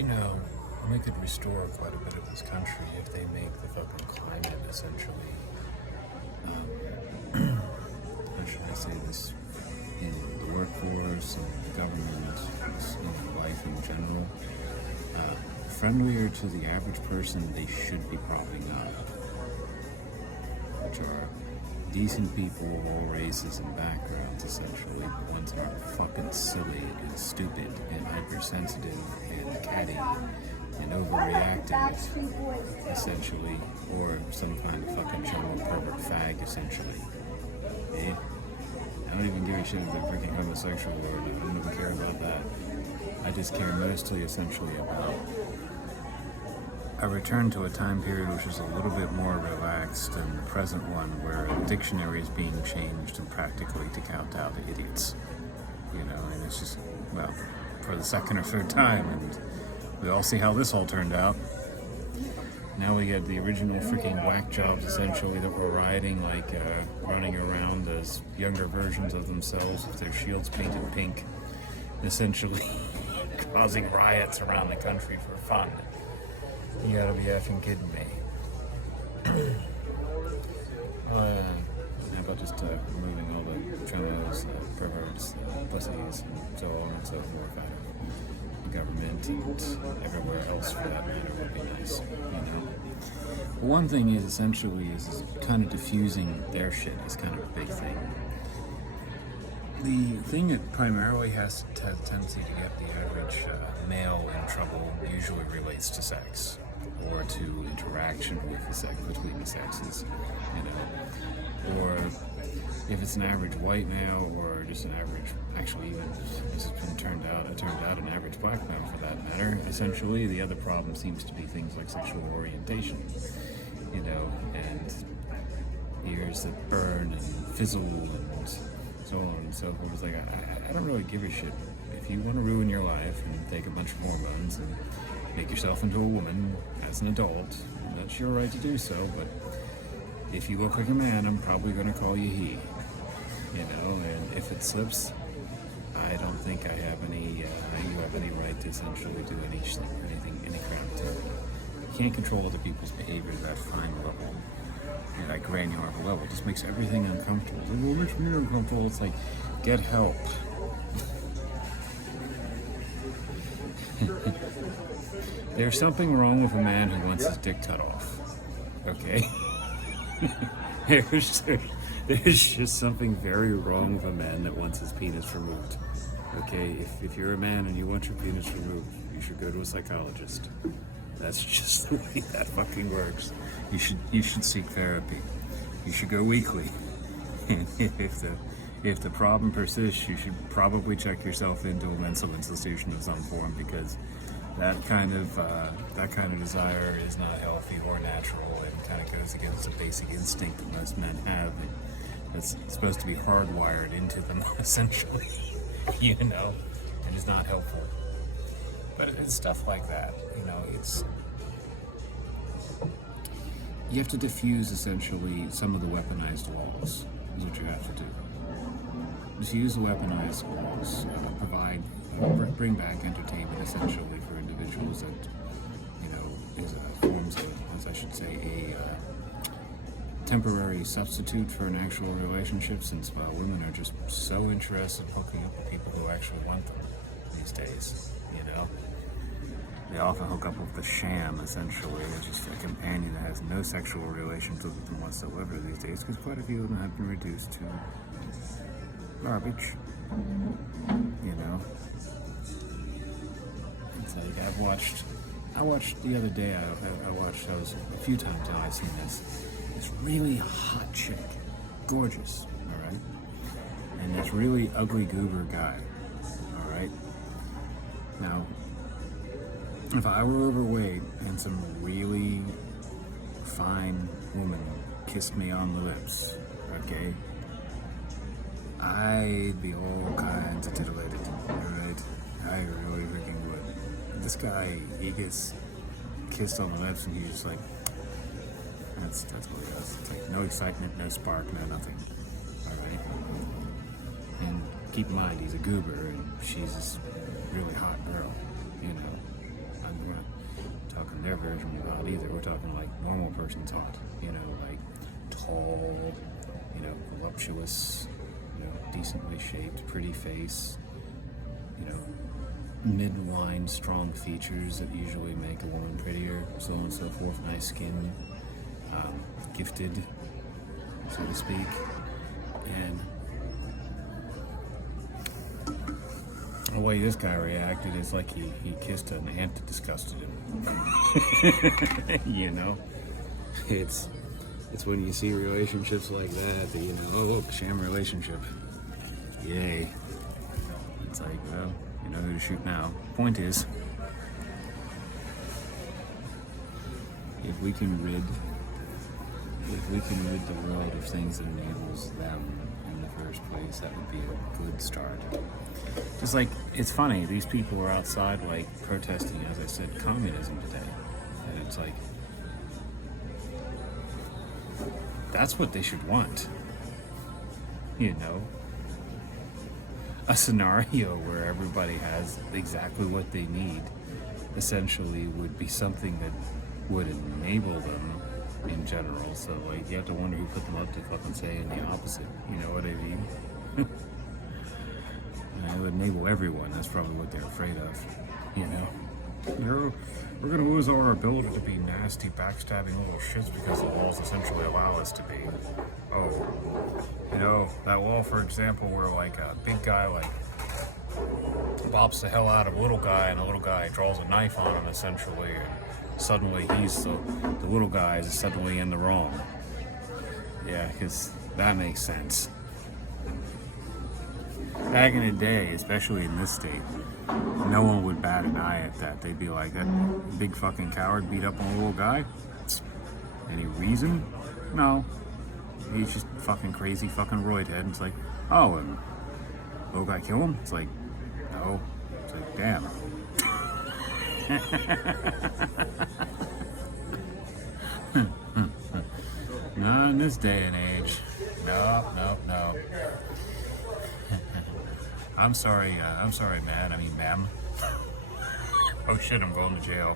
You know, we could restore quite a bit of this country if they make the fucking climate essentially, how should I say this, in the workforce and the government, life in general, friendlier to the average person they should be propping up, which are decent people of all races and backgrounds, essentially, the ones that aren't fucking silly and stupid and hypersensitive and catty and overreactive, essentially, or some kind of fucking general pervert fag, essentially. Eh? I don't even give a shit if they're freaking homosexual or not. I don't even care about that. I just care mostly, essentially, about a return to a time period which is a little bit more relaxed than the present one, where a dictionary is being changed and practically to count out idiots. You know, and it's just, well, for the second or third time, and we all see how this all turned out. Now we get the original freaking whack jobs, essentially, that were rioting, like running around as younger versions of themselves with their shields painted pink, essentially causing riots around the country for fun. You gotta be effing kidding me. How about just removing all the tremos, perverts, pussies, and so on and so forth out of the government and everywhere else for that matter would be nice, you know? One thing is essentially is kind of diffusing their shit is kind of a big thing. The thing that primarily has a tendency to get the average male in trouble usually relates to sex, or to interaction with the sex, between the sexes, you know. Or if it's an average white male, or just an average, actually even, this has been turned out an average black male for that matter, essentially, the other problem seems to be things like sexual orientation, you know, and ears that burn and fizzle and so on and so forth. It's like, I don't really give a shit. If you want to ruin your life and take a bunch of hormones and make yourself into a woman as an adult, that's your right to do so, but if you look like a man, I'm probably going to call you he, you know, and if it slips, I don't think I have you have any right to essentially do anything, any crap to me. You can't control other people's behavior at that fine level, that granular level. It just makes everything uncomfortable. It makes me uncomfortable. It's like, get help. There's something wrong with a man who wants his dick cut off. Okay? There's just something very wrong with a man that wants his penis removed. Okay? If you're a man and you want your penis removed, you should go to a psychologist. That's just the way that fucking works. You should seek therapy. You should go weekly. And if the problem persists, you should probably check yourself into a mental institution of some form, because that kind of desire is not healthy or natural, and kind of goes against a basic instinct that most men have. That's supposed to be hardwired into them, essentially, you know, and is not helpful. But it's stuff like that, you know. You have to diffuse essentially some of the weaponized walls. Is what you have to do. Diffuse the weaponized walls, bring back entertainment essentially for individuals that, you know, is forms of, as I should say, a temporary substitute for an actual relationship, since women are just so interested in hooking up with people who actually want them these days, you know. They often hook up with the sham, essentially, which is a companion that has no sexual relations with them whatsoever these days, because quite a few of them have been reduced to garbage, you know. It's like I watched the other day, I watched shows a few times now, I've seen this really hot chick, gorgeous, alright, and this really ugly goober guy, alright. Now, if I were overweight and some really fine woman kissed me on the lips, okay, I'd be all kinds of titillated, alright? I really freaking would. This guy, he gets kissed on the lips and he's just like, that's what it is. It's like no excitement, no spark, no nothing, alright? And keep in mind, he's a goober and she's this really hot girl, you know. their version of hot either. We're talking like normal person's hot, you know, like tall, you know, voluptuous, you know, decently shaped, pretty face, you know, midline, strong features that usually make a woman prettier, so on and so forth, nice skin, gifted, so to speak, and the way this guy reacted is like he kissed an ant that disgusted him. You know? It's when you see relationships like that you know, oh look, sham relationship. Yay. It's like, well, you know who to shoot now. Point is, if we can rid the world of things that enables them in the first place, that would be a good start. Just like, it's funny, these people were outside like protesting, as I said, communism today. And it's like, that's what they should want. You know? A scenario where everybody has exactly what they need essentially would be something that would enable them in general. So like, you have to wonder who put them up to fucking saying the opposite. You know what I mean? It would enable everyone. That's probably what they're afraid of. You know, we're gonna lose our ability to be nasty, backstabbing little shits because the walls essentially allow us to be. Oh, you know, that wall, for example, where like a big guy like bops the hell out of a little guy, and the little guy draws a knife on him essentially, and suddenly he's the little guy is suddenly in the wrong. Yeah, because that makes sense. Back in the day, especially in this state, no one would bat an eye at that. They'd be like, that big fucking coward beat up on a little guy? Any reason? No. He's just fucking crazy fucking roid head. And it's like, oh, and little guy kill him? It's like, no. It's like, damn. Not in this day and age. No. I'm sorry, man. I mean, ma'am. Oh shit, I'm going to jail.